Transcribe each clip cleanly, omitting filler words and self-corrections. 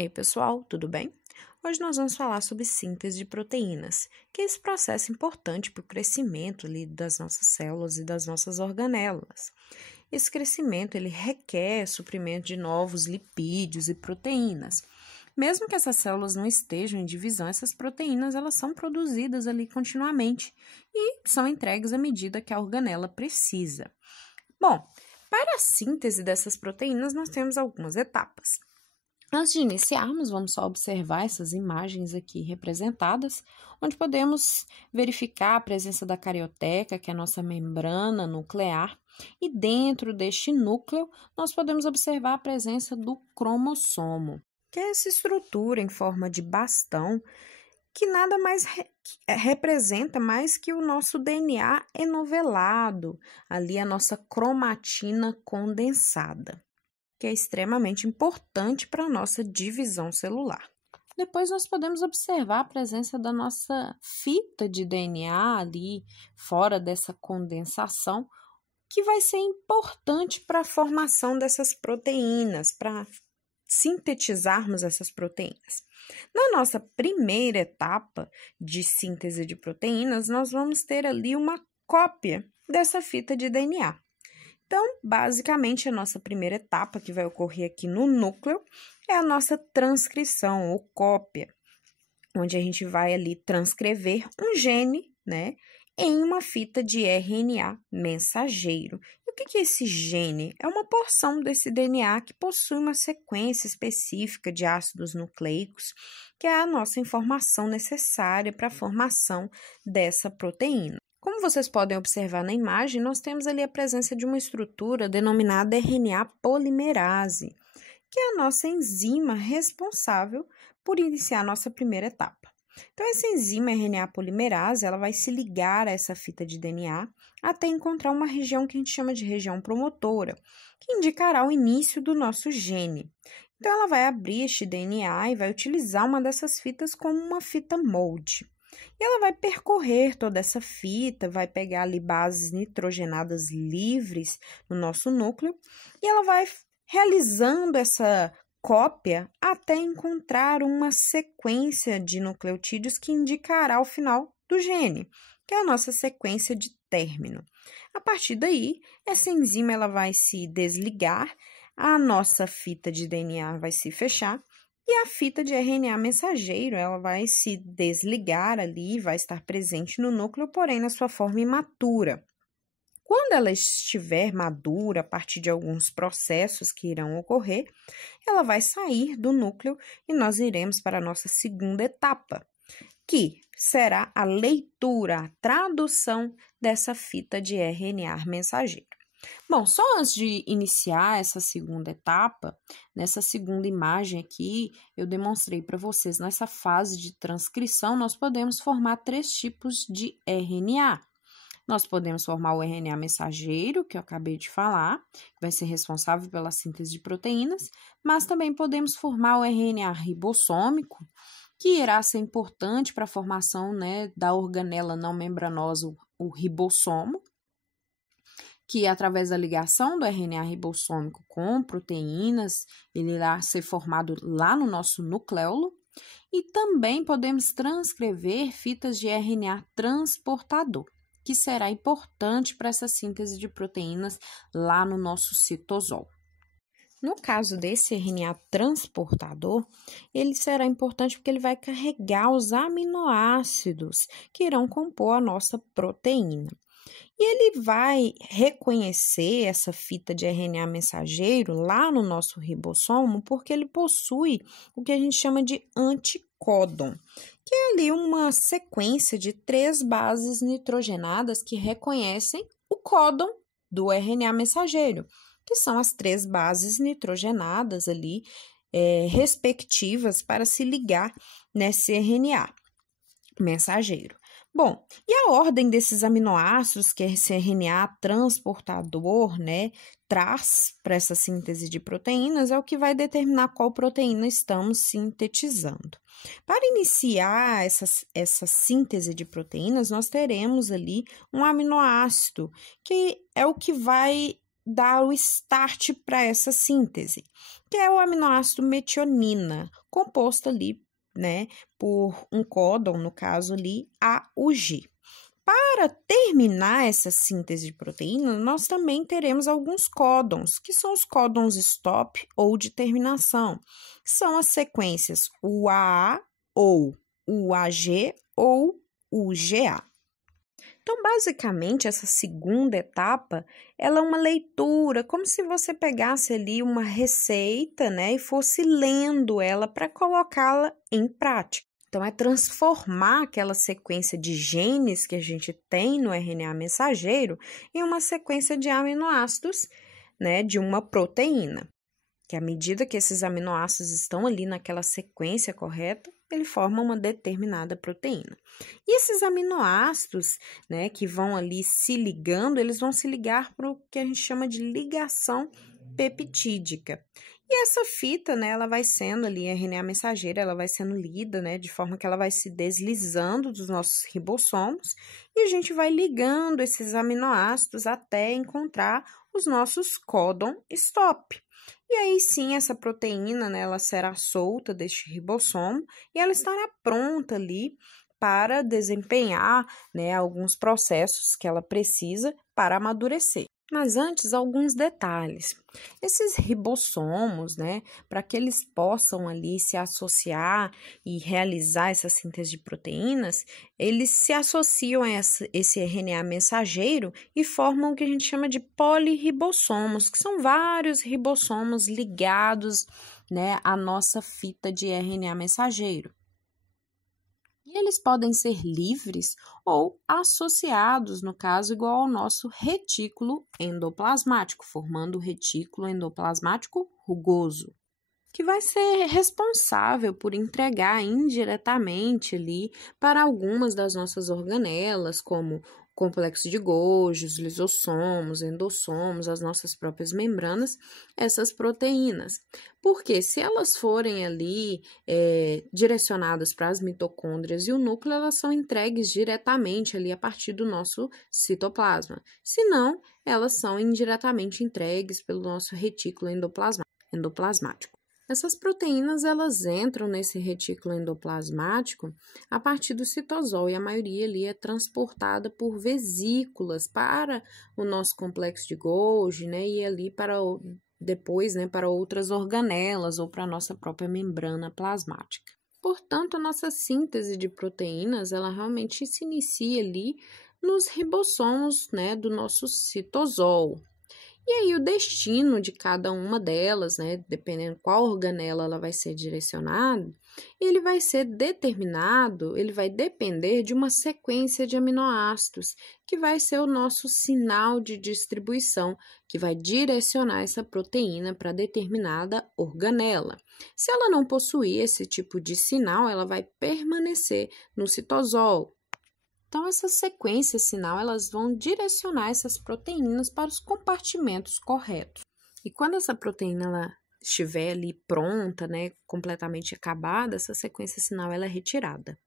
Ei, pessoal, tudo bem? Hoje nós vamos falar sobre síntese de proteínas, que é esse processo importante para o crescimento ali das nossas células e das nossas organelas. Esse crescimento ele requer suprimento de novos lipídios e proteínas. Mesmo que essas células não estejam em divisão, essas proteínas elas são produzidas ali continuamente e são entregues à medida que a organela precisa. Bom, para a síntese dessas proteínas, nós temos algumas etapas. Antes de iniciarmos, vamos só observar essas imagens aqui representadas, onde podemos verificar a presença da carioteca, que é a nossa membrana nuclear, e dentro deste núcleo nós podemos observar a presença do cromossomo, que é essa estrutura em forma de bastão, que nada mais representa mais que o nosso DNA enovelado, ali a nossa cromatina condensada, que é extremamente importante para a nossa divisão celular. Depois nós podemos observar a presença da nossa fita de DNA ali fora dessa condensação, que vai ser importante para a formação dessas proteínas, para sintetizarmos essas proteínas. Na nossa primeira etapa de síntese de proteínas, nós vamos ter ali uma cópia dessa fita de DNA. Então, basicamente, a nossa primeira etapa que vai ocorrer aqui no núcleo é a nossa transcrição ou cópia, onde a gente vai ali transcrever um gene, né, em uma fita de RNA mensageiro. E o que é esse gene? É uma porção desse DNA que possui uma sequência específica de ácidos nucleicos, que é a nossa informação necessária para a formação dessa proteína. Como vocês podem observar na imagem, nós temos ali a presença de uma estrutura denominada RNA polimerase, que é a nossa enzima responsável por iniciar a nossa primeira etapa. Então, essa enzima RNA polimerase, ela vai se ligar a essa fita de DNA até encontrar uma região que a gente chama de região promotora, que indicará o início do nosso gene. Então, ela vai abrir este DNA e vai utilizar uma dessas fitas como uma fita molde. E ela vai percorrer toda essa fita, vai pegar ali bases nitrogenadas livres no nosso núcleo e ela vai realizando essa cópia até encontrar uma sequência de nucleotídeos que indicará o final do gene, que é a nossa sequência de término. A partir daí, essa enzima ela vai se desligar, a nossa fita de DNA vai se fechar, e a fita de RNA mensageiro, ela vai se desligar ali, vai estar presente no núcleo, porém na sua forma imatura. Quando ela estiver madura, a partir de alguns processos que irão ocorrer, ela vai sair do núcleo e nós iremos para a nossa segunda etapa, que será a leitura, a tradução dessa fita de RNA mensageiro. Bom, só antes de iniciar essa segunda etapa, nessa segunda imagem aqui, eu demonstrei para vocês, nessa fase de transcrição, nós podemos formar 3 tipos de RNA. Nós podemos formar o RNA mensageiro, que eu acabei de falar, que vai ser responsável pela síntese de proteínas, mas também podemos formar o RNA ribossômico, que irá ser importante para a formação, né, da organela não membranosa, o ribossomo, que através da ligação do RNA ribossômico com proteínas, ele irá ser formado lá no nosso nucleolo. E também podemos transcrever fitas de RNA transportador, que será importante para essa síntese de proteínas lá no nosso citosol. No caso desse RNA transportador, ele será importante porque ele vai carregar os aminoácidos que irão compor a nossa proteína. E ele vai reconhecer essa fita de RNA mensageiro lá no nosso ribossomo porque ele possui o que a gente chama de anticódon, que é ali uma sequência de 3 bases nitrogenadas que reconhecem o códon do RNA mensageiro, que são as 3 bases nitrogenadas ali respectivas para se ligar nesse RNA mensageiro. Bom, e a ordem desses aminoácidos que esse RNA transportador, né, traz para essa síntese de proteínas é o que vai determinar qual proteína estamos sintetizando. Para iniciar essa síntese de proteínas, nós teremos ali um aminoácido, que é o que vai dar o start para essa síntese, que é o aminoácido metionina, composto ali, né, por um códon, no caso ali, AUG. Para terminar essa síntese de proteína, nós também teremos alguns códons, que são os códons stop ou de terminação. São as sequências UAA ou UAG ou UGA. Então, basicamente, essa segunda etapa, ela é uma leitura, como se você pegasse ali uma receita, né, e fosse lendo ela para colocá-la em prática. Então, é transformar aquela sequência de genes que a gente tem no RNA mensageiro em uma sequência de aminoácidos, né, de uma proteína. Que à medida que esses aminoácidos estão ali naquela sequência correta, ele forma uma determinada proteína. E esses aminoácidos, né, que vão ali se ligando, eles vão se ligar para o que a gente chama de ligação peptídica. E essa fita, né, ela vai sendo ali, a RNA mensageira, ela vai sendo lida, né, de forma que ela vai se deslizando dos nossos ribossomos e a gente vai ligando esses aminoácidos até encontrar os nossos códon stop. E aí sim, essa proteína, né, ela será solta deste ribossomo e ela estará pronta ali para desempenhar, né, alguns processos que ela precisa para amadurecer. Mas antes, alguns detalhes. Esses ribossomos, né, para que eles possam ali se associar e realizar essa síntese de proteínas, eles se associam a esse RNA mensageiro e formam o que a gente chama de polirribossomos, que são vários ribossomos ligados, né, à nossa fita de RNA mensageiro. E eles podem ser livres ou associados, no caso, igual ao nosso retículo endoplasmático, formando o retículo endoplasmático rugoso, que vai ser responsável por entregar indiretamente ali para algumas das nossas organelas, como o complexo de Golgi, os lisossomos, endossomos, as nossas próprias membranas, essas proteínas. Porque se elas forem ali direcionadas para as mitocôndrias e o núcleo, elas são entregues diretamente ali a partir do nosso citoplasma. Se não, elas são indiretamente entregues pelo nosso retículo endoplasmático. Essas proteínas, elas entram nesse retículo endoplasmático a partir do citosol e a maioria ali é transportada por vesículas para o nosso complexo de Golgi, né, e ali depois, né, para outras organelas ou para a nossa própria membrana plasmática. Portanto, a nossa síntese de proteínas, ela realmente se inicia ali nos ribossomos, né, do nosso citosol. E aí, o destino de cada uma delas, né, dependendo qual organela ela vai ser direcionada, ele vai ser determinado, ele vai depender de uma sequência de aminoácidos, que vai ser o nosso sinal de distribuição, que vai direcionar essa proteína para determinada organela. Se ela não possuir esse tipo de sinal, ela vai permanecer no citosol. Então, essas sequências sinal, elas vão direcionar essas proteínas para os compartimentos corretos. E quando essa proteína ela estiver ali pronta, né, completamente acabada, essa sequência sinal ela é retirada.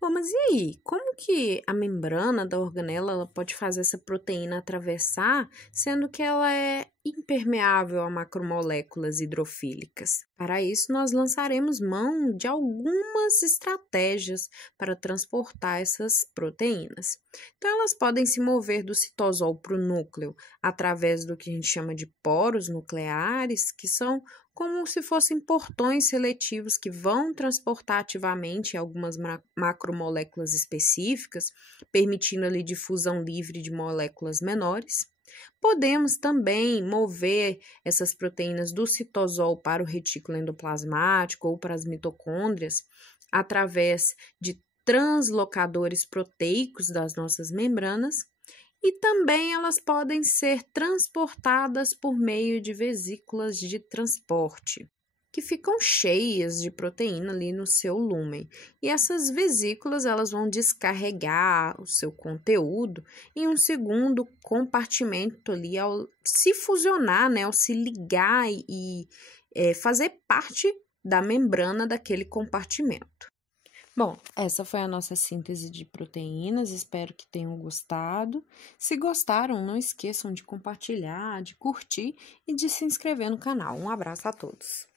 Bom, mas e aí? Como que a membrana da organela ela pode fazer essa proteína atravessar, sendo que ela é impermeável a macromoléculas hidrofílicas? Para isso, nós lançaremos mão de algumas estratégias para transportar essas proteínas. Então, elas podem se mover do citosol para o núcleo através do que a gente chama de poros nucleares, que são como se fossem portões seletivos que vão transportar ativamente algumas macromoléculas específicas, permitindo ali difusão livre de moléculas menores. Podemos também mover essas proteínas do citosol para o retículo endoplasmático ou para as mitocôndrias através de translocadores proteicos das nossas membranas. E também elas podem ser transportadas por meio de vesículas de transporte, que ficam cheias de proteína ali no seu lúmen. E essas vesículas elas vão descarregar o seu conteúdo em um segundo compartimento ali ao se fusionar, né, ao se ligar e fazer parte da membrana daquele compartimento. Bom, essa foi a nossa síntese de proteínas, espero que tenham gostado. Se gostaram, não esqueçam de compartilhar, de curtir e de se inscrever no canal. Um abraço a todos.